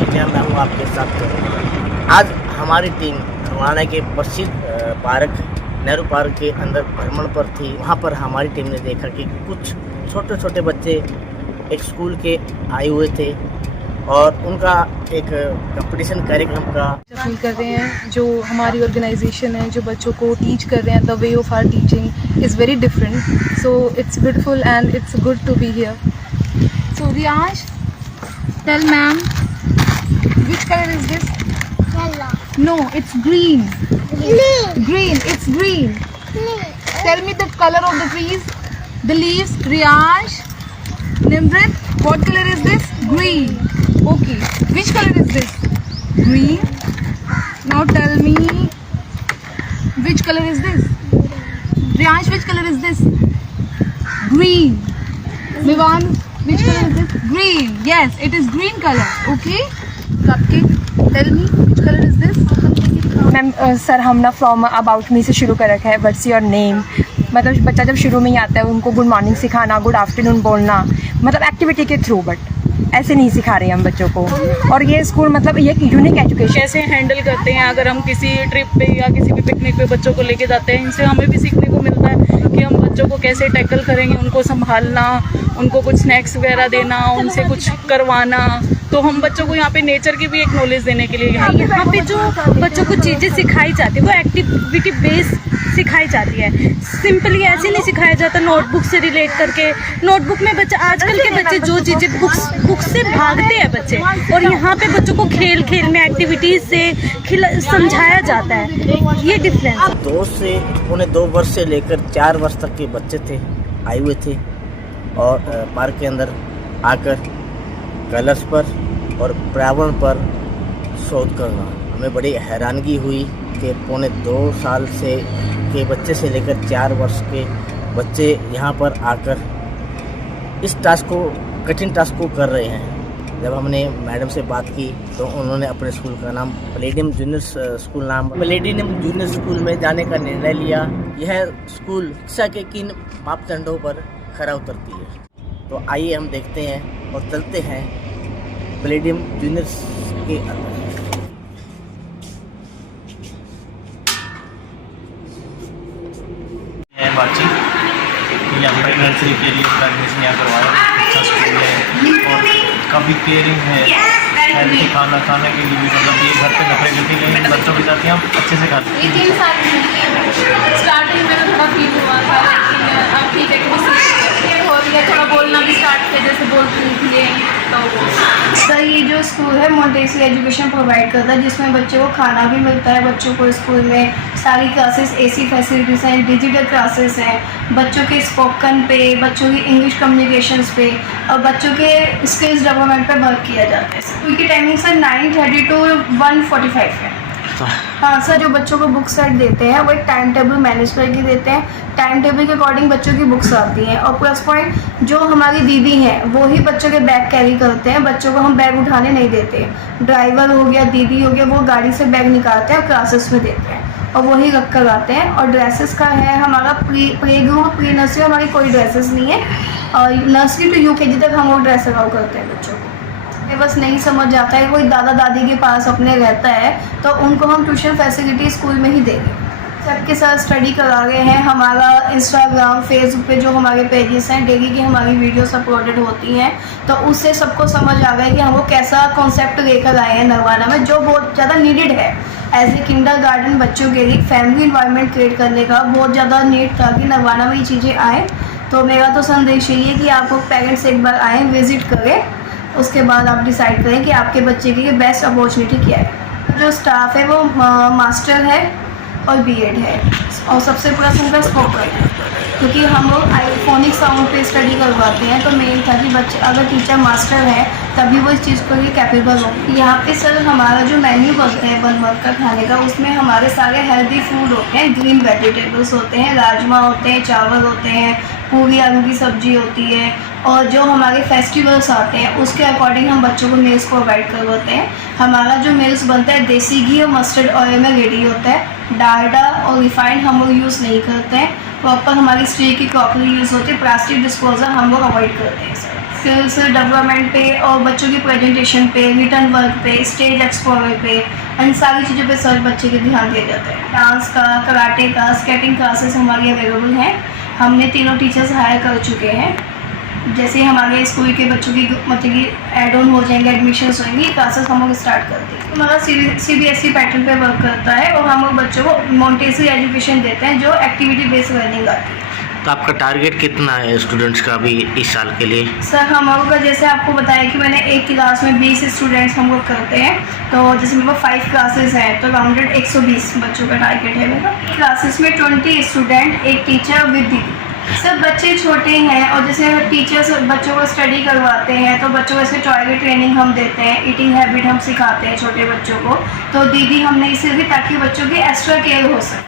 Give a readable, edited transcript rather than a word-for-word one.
India में हूँ आपके साथ। आज हमारी टीम हरियाणा के प्रसिद्ध पार्क नेहरू पार्क के अंदर भ्रमण पर थी। वहाँ पर हमारी टीम ने देखा कि कुछ छोटे छोटे बच्चे एक स्कूल के आए हुए थे और उनका एक कंपटीशन कार्यक्रम का फील कर रहे हैं। जो हमारी ऑर्गेनाइजेशन है जो बच्चों को टीच कर रहे हैं, the way of our teaching is very different, so it's beautiful and it's good to be here. So Riaz, tell ma'am, which color is this? Yellow. No, it's green. Green. Green, it's green. Green. Tell me the color of the trees, the leaves. Riyaj, Nimrit, what color is this? Green. Okay, which color is this? Green. Now tell me, which color is this? Riyaj, which color is this? Green. Mivan, which color is this? Green. Yes, it is green color. Okay. Cupcake, tell me, which color is this? Ma'am sir हम ना from about me से शुरू कर रखा है। What's your name, मतलब बच्चा जब शुरू में ही आता है उनको गुड मॉर्निंग सिखाना, गुड आफ्टरनून बोलना, मतलब एक्टिविटी के थ्रू, बट ऐसे नहीं सिखा रहे हम बच्चों को। और ये स्कूल मतलब ये यूनिक एजुकेशन कैसे हैंडल करते हैं अगर हम किसी ट्रिप पे या किसी भी पिकनिक पे बच्चों को लेके जाते हैं। इनसे हमें भी सीखने को मिलता है कि हम बच्चों को कैसे टैकल करेंगे, उनको संभालना, उनको कुछ स्नैक्स वगैरह देना, उनसे कुछ करवाना। तो हम बच्चों को यहाँ पे नेचर की भी एक नॉलेज देने के लिए यहाँ पे जो बच्चों को चीज़ें सिखाई जाती है वो एक्टिविटी बेस सिखाई जाती है। सिंपली ऐसे नहीं सिखाया जाता नोटबुक से रिलेट करके। नोटबुक में बच्चे, आजकल के बच्चे जो चीज़ें बुक्स से भागते हैं बच्चे, और यहाँ पे बच्चों को खेल खेल में एक्टिविटीज से समझाया जाता है। ये डिफरेंस 2 से पौने 2 वर्ष से लेकर 4 वर्ष तक के बच्चे थे आए हुए थे और पार्क के अंदर आकर कलर्स पर और पर्यावरण पर शोध करना। हमें बड़ी हैरानगी हुई कि पौने 2 साल से के बच्चे से लेकर 4 वर्ष के बच्चे यहाँ पर आकर इस टास्क को, कठिन टास्क को कर रहे हैं। जब हमने मैडम से बात की तो उन्होंने अपने स्कूल का नाम palladium junior school junior school में जाने का निर्णय लिया। यह स्कूल शिक्षा के किन मापदंडों पर खरा उतरती है, तो आइए हम देखते हैं और चलते हैं पैलेडियम जूनियर के अंदर। बातचीत हमने नर्सरी के लिए एडमिशन यहाँ करवाया। अच्छा स्कूल है और काफ़ी केयरिंग है। हेल्थी खाना खाने के लिए भी, मतलब ये घर पे नखरे करती नहीं, बच्चों के साथ हम अच्छे से खाते हैं। 3 साल स्टार्टिंग में थोड़ा फील हुआ था, लेकिन अब ठीक है, हो गया, थोड़ा बोलना भी स्टार्ट किया, जैसे बोलते थे। तो सर ये जो स्कूल है मोंटेसरी एजुकेशन प्रोवाइड करता है, जिसमें बच्चों को खाना भी मिलता है। बच्चों को स्कूल में सारी क्लासेस, एसी फैसिलिटीज़ हैं, डिजिटल क्लासेस हैं, बच्चों के स्पोकन पे, बच्चों की इंग्लिश कम्युनिकेशंस पे और बच्चों के स्किल्स डेवलपमेंट पे वर्क किया जाता है। स्कूल की टाइमिंग सर 9:30 to 1:45 है। हाँ सर, जो बच्चों को बुक सेट देते हैं वो एक टाइम टेबल मैनेज करके देते हैं। टाइम टेबल के अकॉर्डिंग बच्चों की बुक्स आती हैं। और प्लस पॉइंट, जो हमारी दीदी हैं वो ही बच्चों के बैग कैरी करते हैं। बच्चों को हम बैग उठाने नहीं देते। ड्राइवर हो गया, दीदी हो गया, वो गाड़ी से बैग निकालते हैं और क्लासेस में देते हैं और वही रख कर आते हैं। और ड्रेसेस का है हमारा प्ले ग्रुप, प्री नर्सरी हमारी कोई ड्रेसेस नहीं है, और नर्सरी टू UKG तक हम वो ड्रेस अलाउ करते हैं बच्चों को। बस नहीं समझ आता है, कोई दादा दादी के पास अपने रहता है तो उनको हम ट्यूशन फैसिलिटी स्कूल में ही देंगे। सबके साथ स्टडी करा रहे हैं। हमारा इंस्टाग्राम, फेसबुक पे जो हमारे पेजेस हैं, डेली की हमारी वीडियोस अपलोडेड होती हैं, तो उससे सबको समझ आ गया कि हम वो कैसा कॉन्सेप्ट लेकर आए हैं नरवाना में, जो बहुत ज़्यादा नीडेड है। एज ए किंडरगार्टन बच्चों के लिए फैमिली इन्वायरमेंट क्रिएट करने का बहुत ज़्यादा नीड था कि नरवाना में ये चीज़ें आएँ। तो मेरा तो संदेश यही है कि आप लोग पेरेंट्स एक बार आएँ, विज़िट करें, उसके बाद आप डिसाइड करें कि आपके बच्चे के लिए बेस्ट अपॉर्चुनिटी क्या है। जो स्टाफ है वो मास्टर है और BEd है, और सबसे प्लस उनका स्पोकन है, क्योंकि हम लोग आईफोनिक साउंड पे स्टडी करवाते हैं। तो मेन था कि बच्चे, अगर टीचर मास्टर है तभी वो इस चीज़ को लिए कैपेबल हो। यहाँ पे सर हमारा जो मेन्यू बनता है 1 मंथ का खाने का, उसमें हमारे सारे हेल्दी फूड होते हैं, ग्रीन वेजिटेबल्स होते हैं, राजमा होते हैं, चावल होते हैं, पूरी आलू की सब्जी होती है, और जो हमारे फेस्टिवल्स आते हैं उसके अकॉर्डिंग हम बच्चों को मील्स प्रोवाइड करवाते हैं। हमारा जो मील्स बनता है देसी घी और मस्टर्ड ऑयल में रेडी होता है। डालडा और रिफाइंड हम लोग यूज़ नहीं करते हैं। प्रॉपर हमारी स्टील की क्रॉकरी यूज़ होती है। प्लास्टिक डिस्पोजल हम लोग अवॉइड करते हैं सर। स्किल्स डेवलपमेंट पे और बच्चों की प्रेजेंटेशन पे, रिटर्न वर्क पे, स्टेज एक्सपोजर पे, इन सारी चीज़ों पे सर बच्चे के ध्यान दिया जाता है। डांस का, कराटे का, स्केटिंग क्लासेस हमारी अवेलेबल हैं। हमने तीनों टीचर्स हायर कर चुके हैं। जैसे हमारे स्कूल के बच्चों की मतलब कि एड ऑन हो जाएंगे, एडमिशन्स होंगी, क्लासेस हम लोग स्टार्ट कर देंगे। हमारा CBSE पैटर्न पे वर्क करता है और हम लोग बच्चों को मॉन्टेसरी एजुकेशन देते हैं जो एक्टिविटी बेस्ड लर्निंग आती है। तो आपका टारगेट कितना है स्टूडेंट्स का अभी इस साल के लिए? सर हम लोग का जैसे आपको बताया कि मैंने एक क्लास में 20 स्टूडेंट्स हम लोग करते हैं, तो जैसे मेरे पास 5 क्लासेस हैं तो राउंडेड 120 बच्चों का टारगेट है मेरा। क्लासेस में 20 स्टूडेंट, एक टीचर विद दीदी। सब बच्चे छोटे हैं और जैसे टीचर्स बच्चों को स्टडी करवाते हैं तो बच्चों को ऐसे टॉयलेट ट्रेनिंग हम देते हैं, ईटिंग हैबिट हम सिखाते हैं छोटे बच्चों को, तो दीदी हमने इसे भी ताकि बच्चों की एक्स्ट्रा केयर हो सके।